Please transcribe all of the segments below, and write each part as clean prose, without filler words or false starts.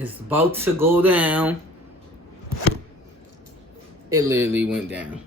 It's about to go down. It literally went down.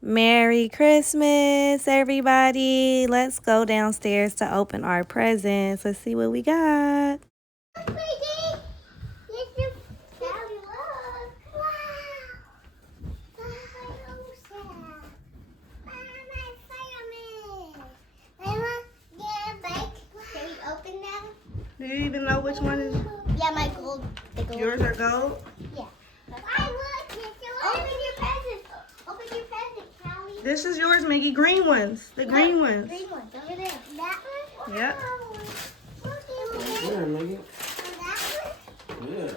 Merry Christmas, everybody. Let's go downstairs to open our presents. Let's see what we got. Do you even know which one is? Yeah, my gold. The gold. Yours are gold? Yeah. Open your present. Open your present, Callie. This is yours, Miggy. Green ones. The green ones. Green ones over there. That one? Yep. Yeah, nigga. That one? Yeah.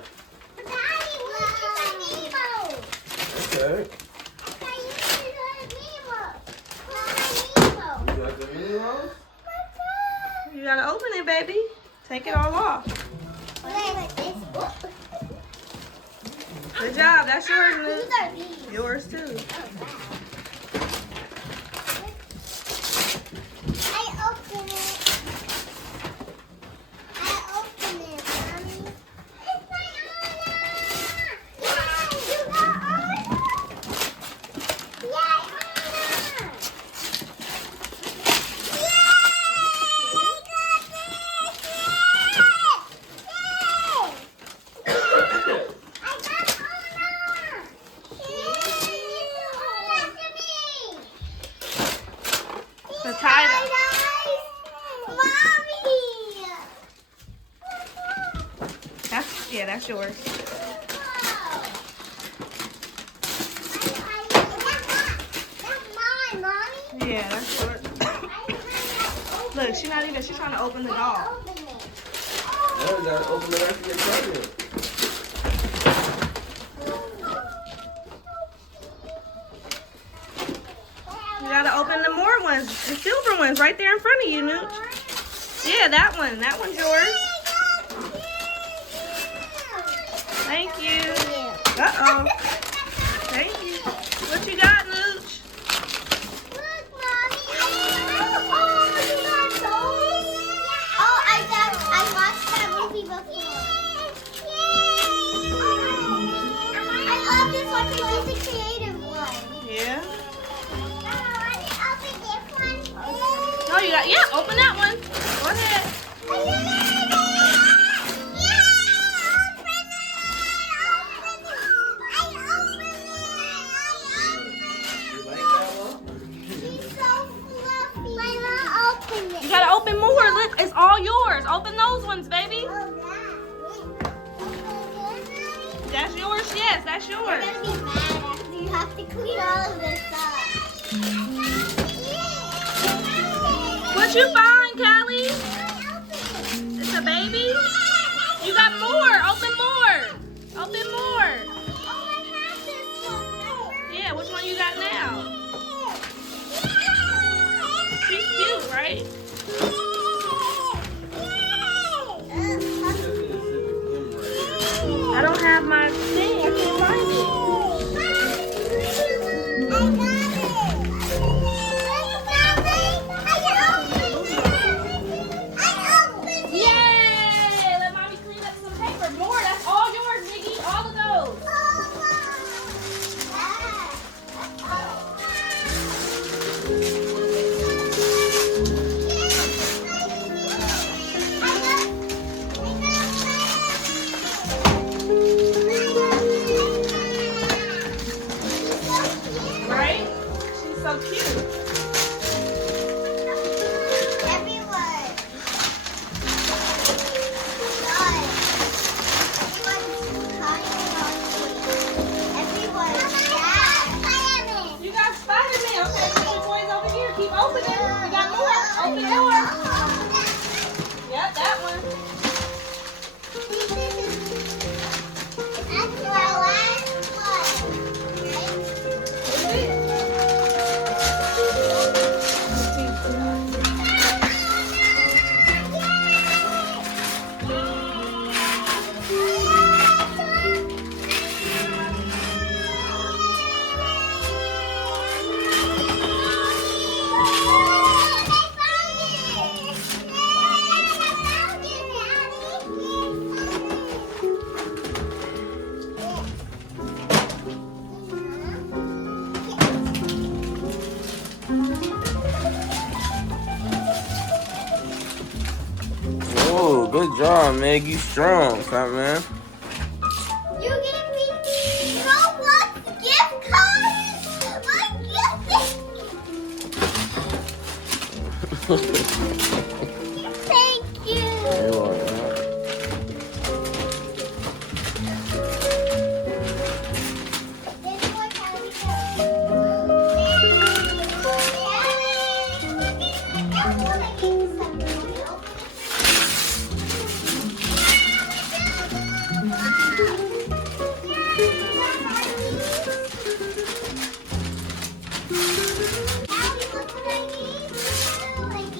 Daddy, look at the Nemo. Okay. Okay, you can do the Nemo. You got the mini rolls? You gotta open it, baby. Take it all off. Like this. Good job. That's yours, Whose Luke. are these? Yours too. I open it. I open it, Mommy. It's my Anna! Yay! You got Anna! Yay, Anna! Yay! I got this! Yay! Yay! I got Anna! Yay! Anna to me! The title. That's yours. Yeah, that's yours. Look, she's trying to open the doll. Yeah, you gotta open the rest of your present. You gotta open the more ones, the silver ones right there in front of you, Nooch. Yeah, that one. That one's yours. Thank you. Uh-oh. Thank you. What you got, Nooch? Look, Mommy. I watched that movie before. I love this one because it's a creative one. Yeah. Open this one. Oh, you got, yeah, open that one. Go ahead. You like that one? You gotta open more. Look, it's all yours. Open those ones, baby. That's yours, yes, that's You're yours. gonna be mad after you have to clean all of this up. What you find, Callie? It's a baby? You got more. Open more. Open more. Yeah, which one you got now? She's cute, right? I don't have my thing. I can't find it. Yay! Let mommy clean up some paper. More. That's all yours, Miggy. All of those. Oh, good job, Meg. You strong, fat man. You gave me Roblox gift cards. My gift. Thank you. You are, huh?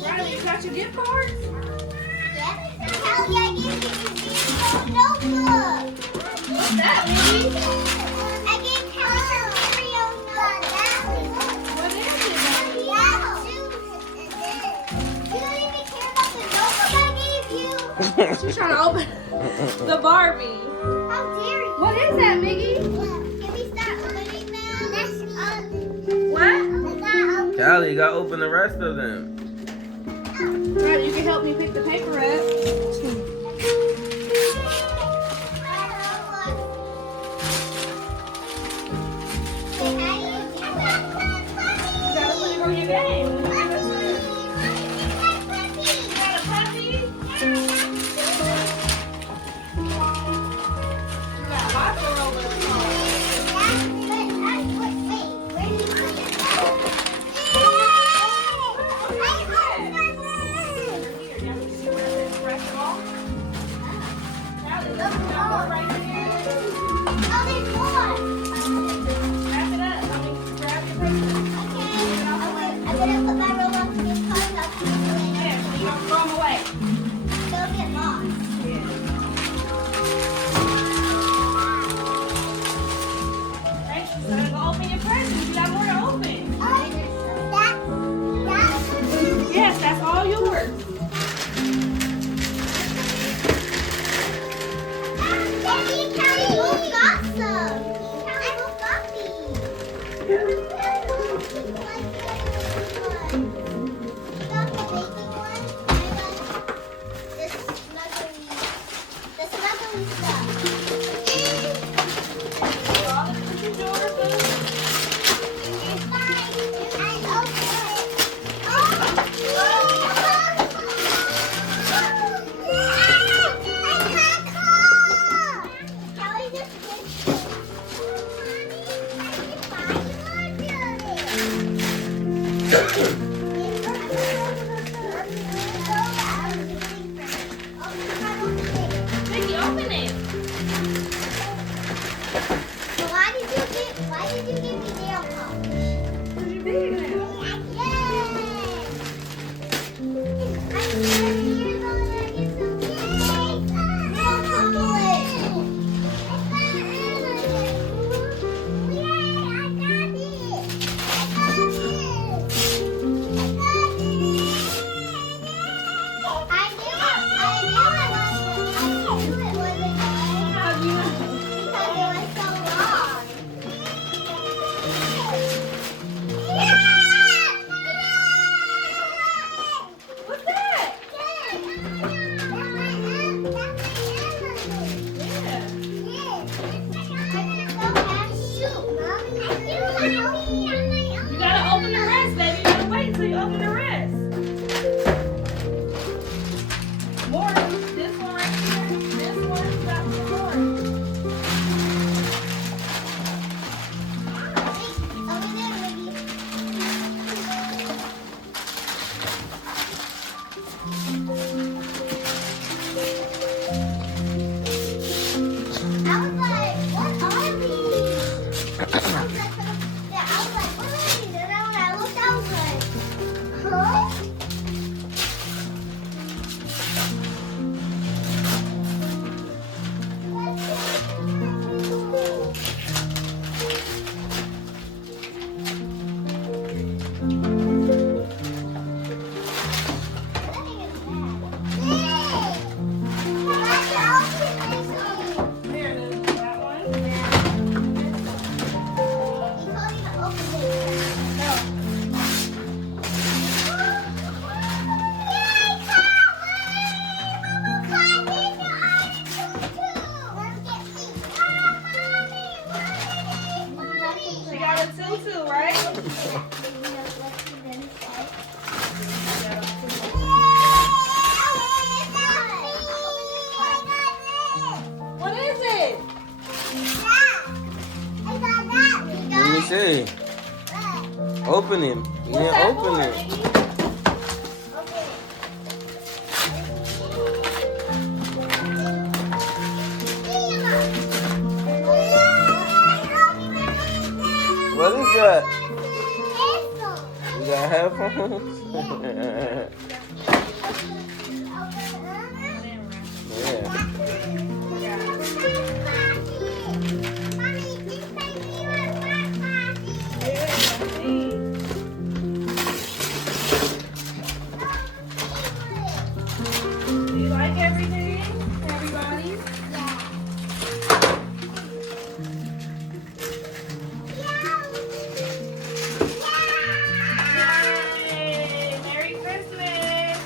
Riley, you got your gift cards? Callie, I gave you a notebook. What's that, baby? I gave Callie her Oreo notebook. What is it? You don't even care about the notebook I gave you. She's trying to open the Barbie. How dare you? What is that, Miggy? Can we start opening them? What? Callie, you gotta open the rest of them. Right, you can help me pick the paper wrap. You gotta put it on your game. You got a puppy? You got lots of rollers. Yes, that's all yours. Mickey, open it. Why did you give me nail polish? What's your big now? What is it? Let me see. Open it. You didn't open it. What is that? You got headphones? Yeah. Do you like everything? Everybody? Yay! Merry Christmas!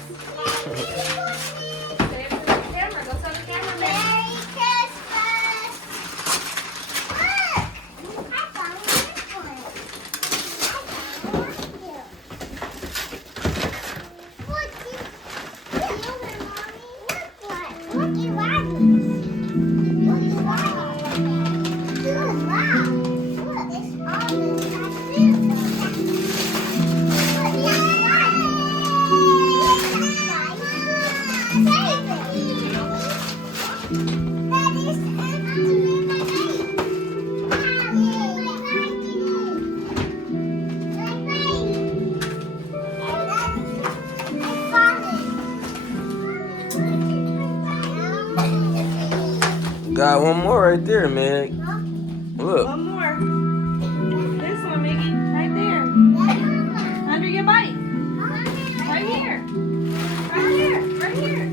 Say it to the camera. Go tell the cameraman. Got one more right there, Meg. Look. One more. This one, Miggy. Right there. Under your bike. Right here. Right here. Right here.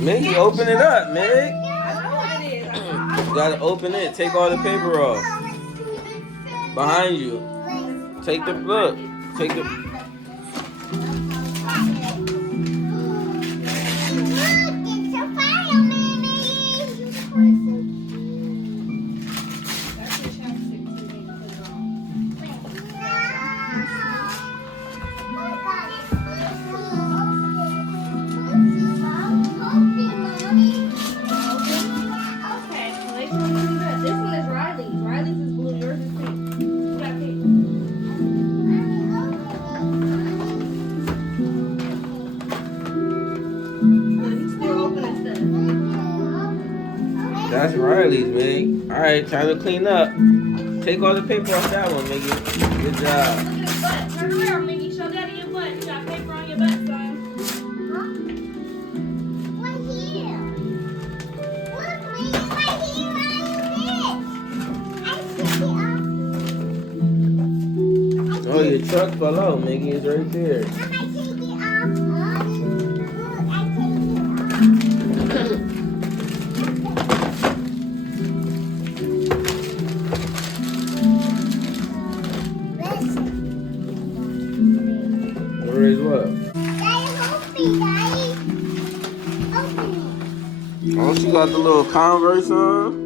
Meg, open it up, Meg. I know what it is. You gotta open it. Take all the paper off. Behind you. Take the look. Take the. This one is Riley's. Riley's is blue. Yours is pink. You got pink. He's still opening stuff. That's Riley's, Meg. All right, time to clean up. Take all the paper off that one, Miggy. Good job. Look at his butt. Turn around, Miggy. Show Daddy your butt. You got paper on your butt, son. Oh, your truck fell out, Miggy. It's right there. Where is what? Oh, she got the little Converse on.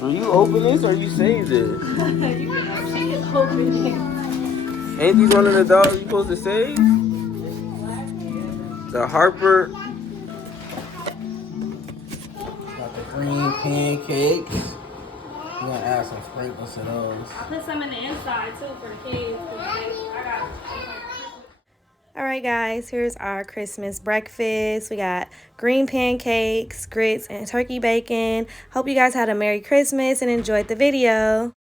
Will you open this or you saved it? You can open it. Ain't these one of the dogs you supposed to save? The Harper. Got the green pancakes. We're gonna add some sprinkles to those. I put some in the inside too for the kids. All right, guys, here's our Christmas breakfast. We got green pancakes, grits, and turkey bacon. Hope you guys had a Merry Christmas and enjoyed the video.